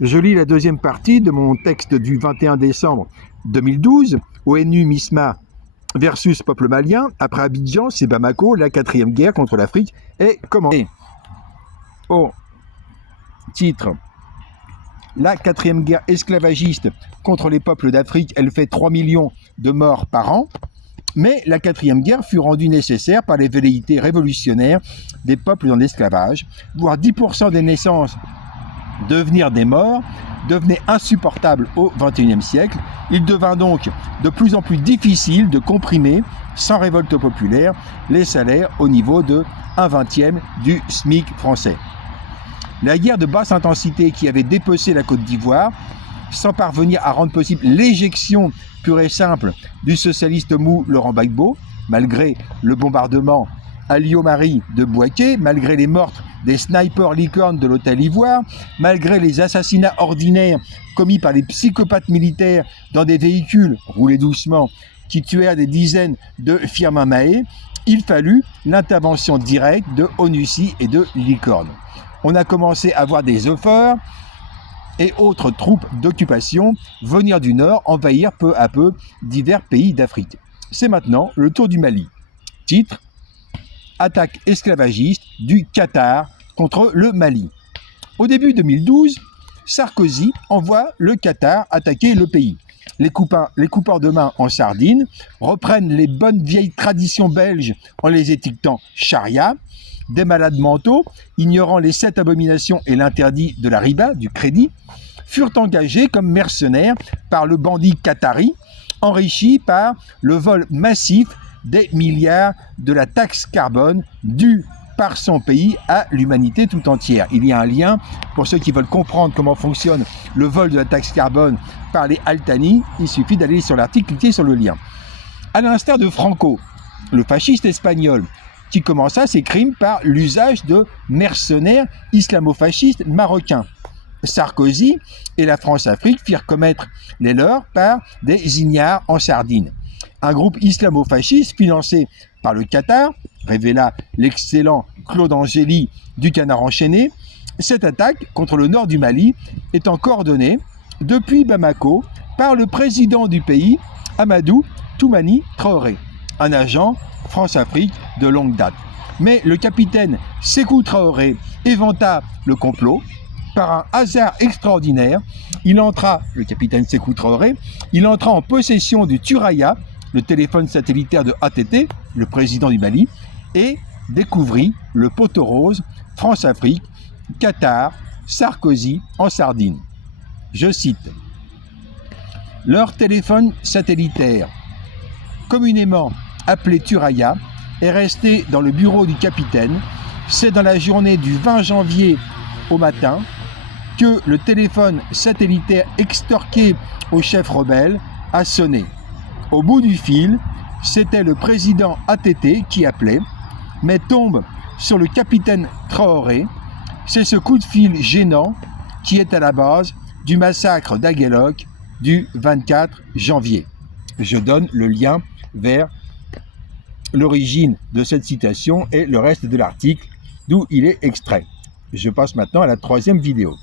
Je lis la deuxième partie de mon texte du 21 décembre 2012, ONU-MISMA versus peuple malien. Après Abidjan, c'est Bamako, la quatrième guerre contre l'Afrique est commencée. Au titre, la quatrième guerre esclavagiste contre les peuples d'Afrique, elle fait 3 millions de morts par an. Mais la quatrième guerre fut rendue nécessaire par les velléités révolutionnaires des peuples en esclavage, voire 10% des naissances devenir des morts, devenait insupportable au XXIe siècle. Il devint donc de plus en plus difficile de comprimer, sans révolte populaire, les salaires au niveau de 1/20 du SMIC français. La guerre de basse intensité qui avait dépecé la Côte d'Ivoire, sans parvenir à rendre possible l'éjection pure et simple du socialiste mou Laurent Gbagbo, malgré le bombardement à Lio-Marie de Bouaké, malgré les meurtres des snipers licornes de l'hôtel Ivoire, malgré les assassinats ordinaires commis par les psychopathes militaires dans des véhicules roulés doucement qui tuèrent des dizaines de Firmin Mahé, il fallut l'intervention directe de ONUCI et de Licorne. On a commencé à voir des efforts et autres troupes d'occupation venir du Nord envahir peu à peu divers pays d'Afrique. C'est maintenant le tour du Mali. Titre: attaque esclavagiste du Qatar contre le Mali. Au début 2012, Sarkozy envoie le Qatar attaquer le pays. Les coupeurs de main en sardine reprennent les bonnes vieilles traditions belges en les étiquetant charia. Des malades mentaux, ignorant les 7 abominations et l'interdit de la riba, du crédit, furent engagés comme mercenaires par le bandit qatari, enrichi par le vol massif des milliards de la taxe carbone due par son pays à l'humanité tout entière. Il y a un lien pour ceux qui veulent comprendre comment fonctionne le vol de la taxe carbone par les Altani. Il suffit d'aller sur l'article, cliquer sur le lien. À l'instar de Franco, le fasciste espagnol, qui commença ses crimes par l'usage de mercenaires islamo-fascistes marocains. Sarkozy et la France-Afrique firent commettre les leurs par des ignares en sardine. Un groupe islamo-fasciste financé par le Qatar, révéla l'excellent Claude Angeli du Canard enchaîné. Cette attaque contre le nord du Mali étant coordonnée depuis Bamako par le président du pays, Amadou Toumani Traoré, un agent France-Afrique de longue date. Mais le capitaine Sékou Traoré éventa le complot. Par un hasard extraordinaire, le capitaine Sékou Traoré, il entra en possession du Thuraya, le téléphone satellitaire de ATT, le président du Mali, et découvrit le poteau rose France-Afrique, Qatar, Sarkozy en sardine. Je cite: leur téléphone satellitaire, communément appelé Thuraya, est resté dans le bureau du capitaine. C'est dans la journée du 20 janvier au matin que le téléphone satellitaire extorqué au chef rebelle a sonné. Au bout du fil, c'était le président ATT qui appelait, mais tombe sur le capitaine Traoré. C'est ce coup de fil gênant qui est à la base du massacre d'Aguelok du 24 janvier. Je donne le lien vers l'origine de cette citation et le reste de l'article d'où il est extrait. Je passe maintenant à la troisième vidéo.